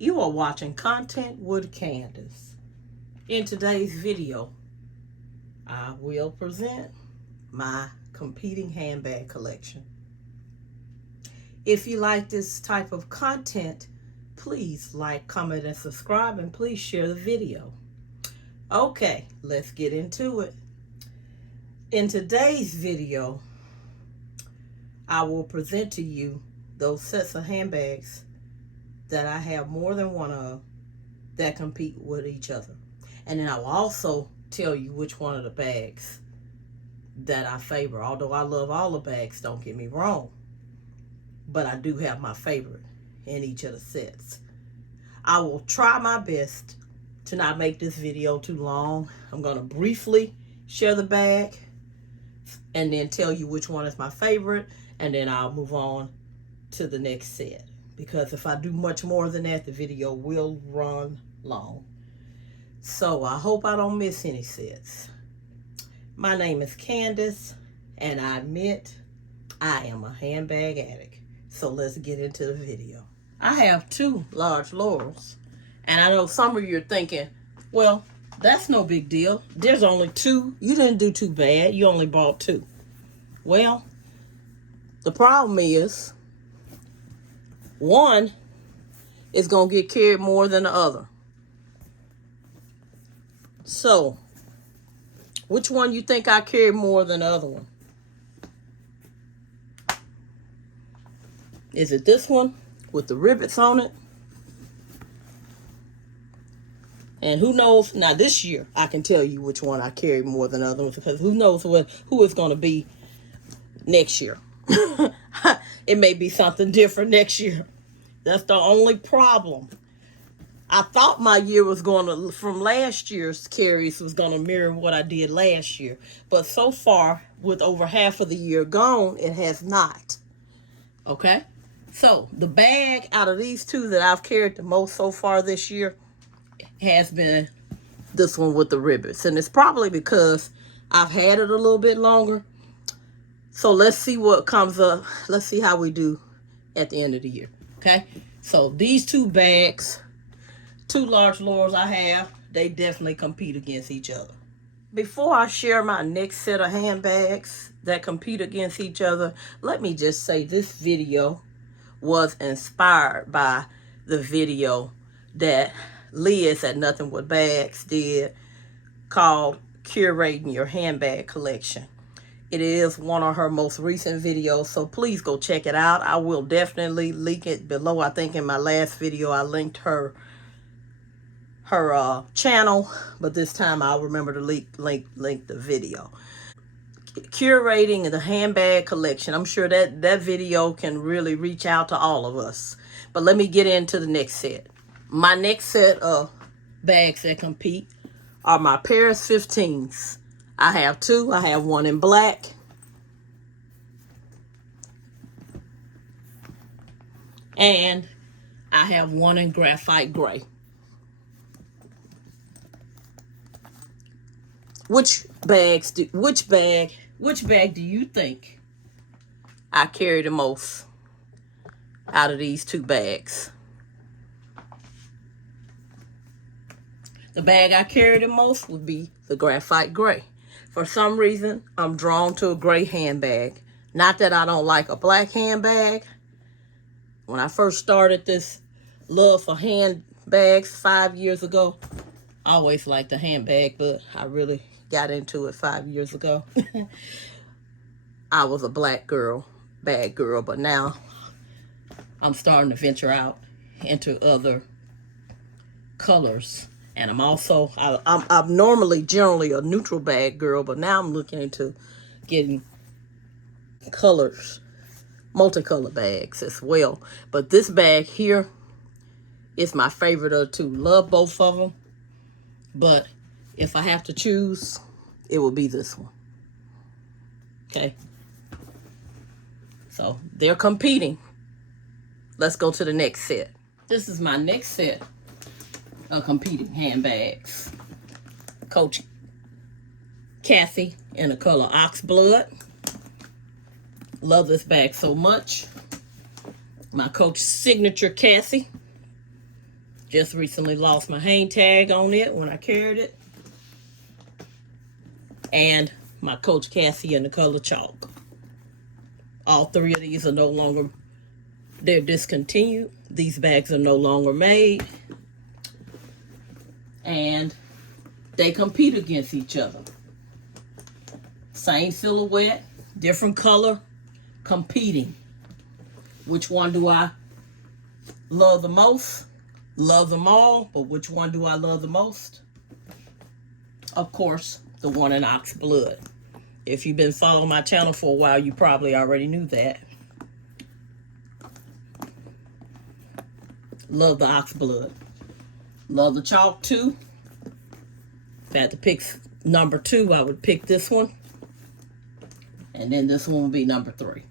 You are watching Content with Candace. In today's video, I will present my competing handbag collection. If you like this type of content, please like, comment, and subscribe, and please share the video. Okay, let's get into it. In today's video, I will present to you those sets of handbags that I have more than one of that compete with each other. And then I will also tell you which one of the bags that I favor. Although I love all the bags, don't get me wrong. But I do have my favorite in each of the sets. I will try my best to not make this video too long. I'm going to briefly share the bag and then tell you which one is my favorite. And then I'll move on to the next set. Because if I do much more than that, the video will run long. So I hope I don't miss any sets. My name is Candace, and I admit I am a handbag addict. So let's get into the video. I have two large Laurels, and I know some of you are thinking, well, that's no big deal. There's only two. You didn't do too bad. You only bought two. Well, the problem is, one is going to get carried more than the other. So, which one you think I carry more than the other one? Is it this one with the rivets on it? And who knows? Now this year, I can tell you which one I carry more than the other ones, because who knows who it's going to be next year. It may be something different next year. That's the only problem. I thought my year was going to, from last year's carries, was going to mirror what I did last year. But so far, with over half of the year gone, it has not. Okay? So, the bag out of these two that I've carried the most so far this year has been this one with the rivets. And it's probably because I've had it a little bit longer. So let's see what comes up. Let's see how we do at the end of the year. Okay? So these two bags, two large Laurels I have, they definitely compete against each other. Before I share my next set of handbags that compete against each other, let me just say this video was inspired by the video that Liz at Nothing But Bags did called Curating Your Handbag Collection. It is one of her most recent videos, so please go check it out. I will definitely link it below. I think in my last video I linked her channel, but this time I'll remember to link the video. Curating the handbag collection. I'm sure that video can really reach out to all of us. But let me get into the next set. My next set of bags that compete are my Paris 15s. I have two. I have one in black. And I have one in graphite gray. Which bag do you think I carry the most out of these two bags? The bag I carry the most would be the graphite gray. For some reason, I'm drawn to a gray handbag. Not that I don't like a black handbag. When I first started this love for handbags 5 years ago, I always liked the handbag, but I really got into it 5 years ago. I was a black girl, bag girl, but now I'm starting to venture out into other colors. And I'm also, I'm normally generally a neutral bag girl, but now I'm looking into getting colors, multicolor bags as well. But this bag here is my favorite of two. Love both of them. But if I have to choose, it will be this one. Okay. So they're competing. Let's go to the next set. This is my next set of competing handbags. Coach Cassie in the color Ox Blood. Love this bag so much. My Coach signature Cassie. Just recently lost my hang tag on it when I carried it. And my Coach Cassie in the color chalk. All three of these are no longer, they're discontinued. These bags are no longer made. And they compete against each other. Same silhouette, different color, competing. Which one do I love the most? Love them all, but which one do I love the most? Of course, the one in ox blood. If you've been following my channel for a while, you probably already knew that. Love the ox blood. Love the chalk too. If I had to pick number 2, I would pick this one. And then this one would be number 3.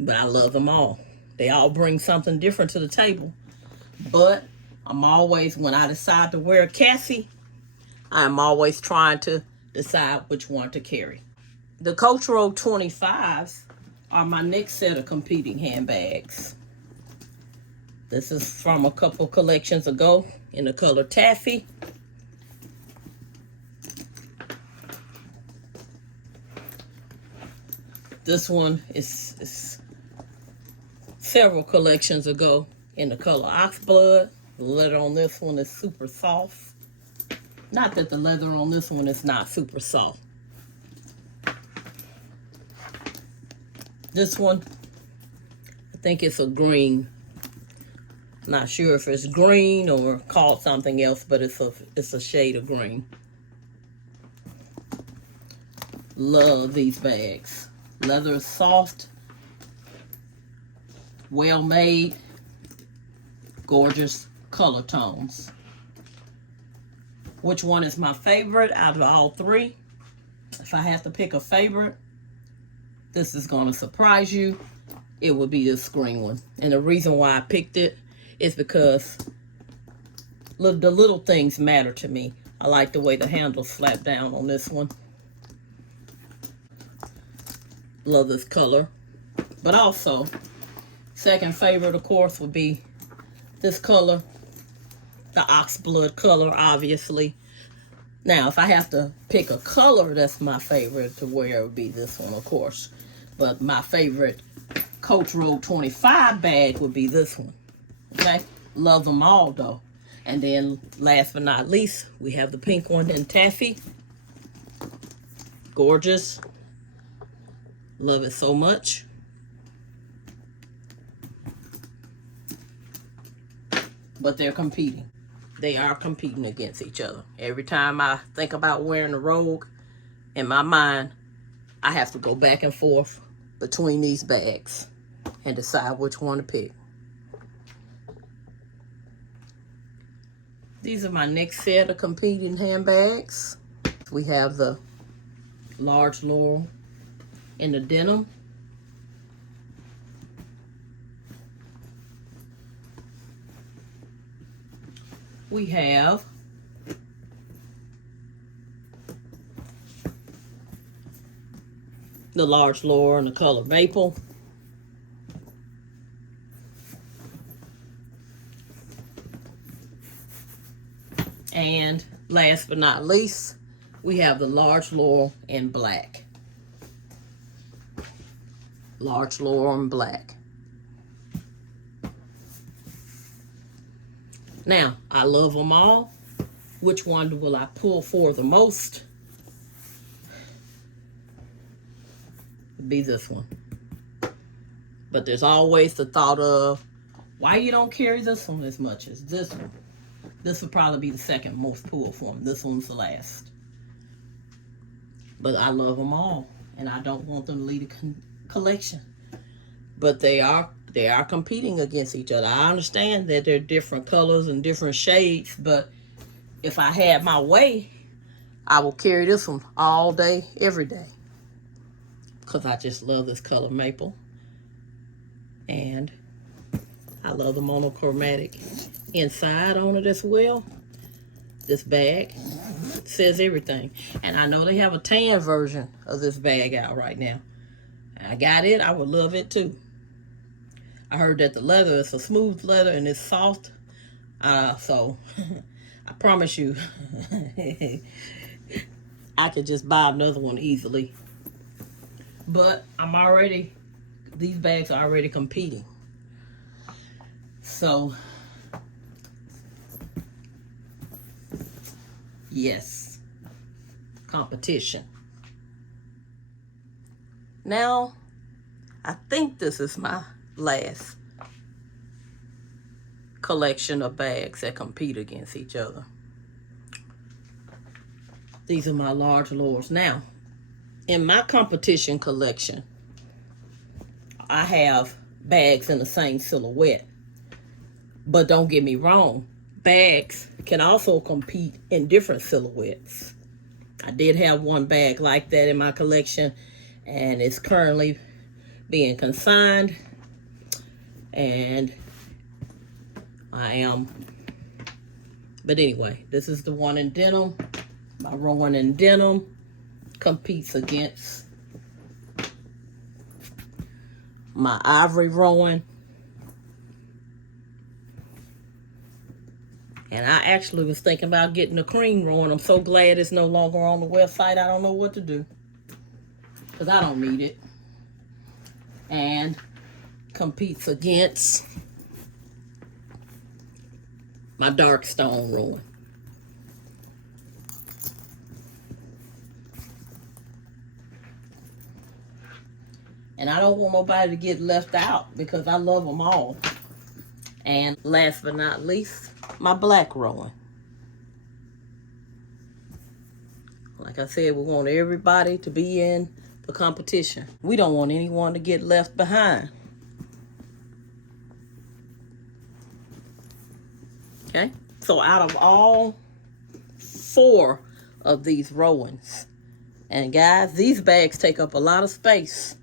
But I love them all. They all bring something different to the table. But I'm always, when I decide to wear a Cassie, I'm always trying to decide which one to carry. The Coach Road 25s are my next set of competing handbags. This is from a couple collections ago in the color taffy. This one is several collections ago in the color oxblood. The leather on this one is super soft. Not that the leather on this one is not super soft. This one, I think it's a green. Not sure if it's green or called something else, but it's a shade of green. Love these bags. Leather is soft, well made, gorgeous color tones. Which one is my favorite out of all 3? If I have to pick a favorite, this is going to surprise you. It would be this green one. And the reason why I picked it is because the little things matter to me. I like the way the handles flap down on this one. Love this color. But also, second favorite, of course, would be this color. The oxblood color, obviously. Now, if I have to pick a color that's my favorite to wear, it would be this one, of course. But my favorite Coach Road 25 bag would be this one. Okay? Love them all, though. And then, last but not least, we have the pink one in taffy. Gorgeous. Love it so much. But they're competing. They are competing against each other. Every time I think about wearing a Rogue, in my mind, I have to go back and forth between these bags and decide which one to pick. These are my next set of competing handbags. We have the large Laurel in the denim. We have the large Laurel in the color maple. And last but not least, we have the large Laurel in black. Large Laurel in black. Now, I love them all. Which one will I pull for the most? It'd be this one. But there's always the thought of, why you don't carry this one as much as this one? This would probably be the second most pulled for them. This one's the last. But I love them all. And I don't want them to leave the collection. But they are competing against each other. I understand that they're different colors and different shades, but if I had my way, I will carry this one all day, every day. Because I just love this color maple. And I love the monochromatic inside on it as well. This bag says everything. And I know they have a tan version of this bag out right now. I got it. I would love it too. I heard that the leather is a smooth leather and it's soft. So I promise you, I could just buy another one easily. But these bags are already competing. So, yes, competition. Now, I think this is my last collection of bags that compete against each other. These are my large Laurels. Now, in my competition collection, I have bags in the same silhouette. But don't get me wrong, bags can also compete in different silhouettes. I did have one bag like that in my collection, and it's currently being consigned. And but anyway, this is the one in denim. My Rowan in denim competes against my ivory Rowan. And I actually was thinking about getting the cream Rowan. I'm so glad it's no longer on the website. I don't know what to do, because I don't need it. And competes against my dark stone Rowan. And I don't want nobody to get left out, because I love them all. And last but not least, my black Rowan. Like I said, we want everybody to be in the competition. We don't want anyone to get left behind. Okay? So out of all 4 of these Rowans, and guys, these bags take up a lot of space.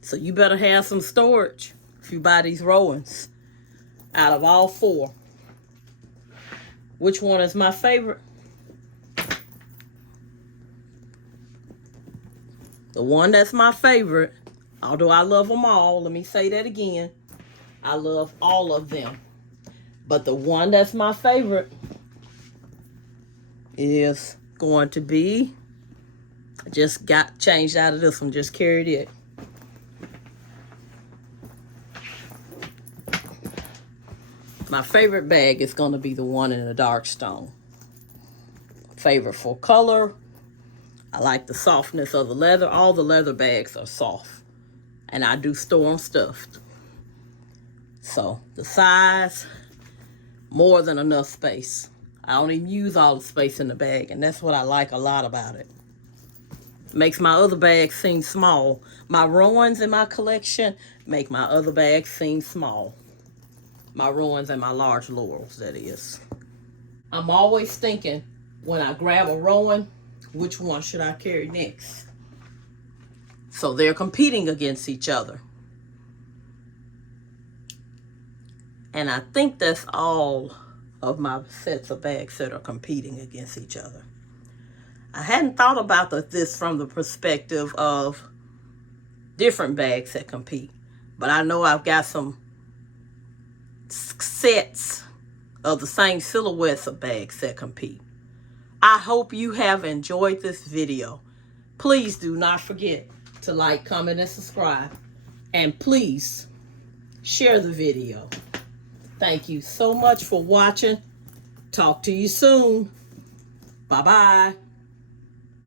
So you better have some storage if you buy these Rowans. Out of all 4, which one is my favorite? The one that's my favorite, although I love them all, let me say that again. I love all of them. But the one that's my favorite is going to be, I just got changed out of this one, just carried it. My favorite bag is going to be the one in the dark stone. Favorite for color. I like the softness of the leather. All the leather bags are soft. And I do store them stuffed. So the size, more than enough space. I don't even use all the space in the bag. And that's what I like a lot about it. Makes my other bags seem small. My Rowans in my collection make my other bags seem small. My Rowans and my large Laurels, that is. I'm always thinking, when I grab a Rowan, which one should I carry next? So they're competing against each other. And I think that's all of my sets of bags that are competing against each other. I hadn't thought about this from the perspective of different bags that compete. But I know I've got some sets of the same silhouettes of bags that compete. I hope you have enjoyed this video. Please do not forget to like, comment, and subscribe. And please share the video. Thank you so much for watching. Talk to you soon. Bye-bye.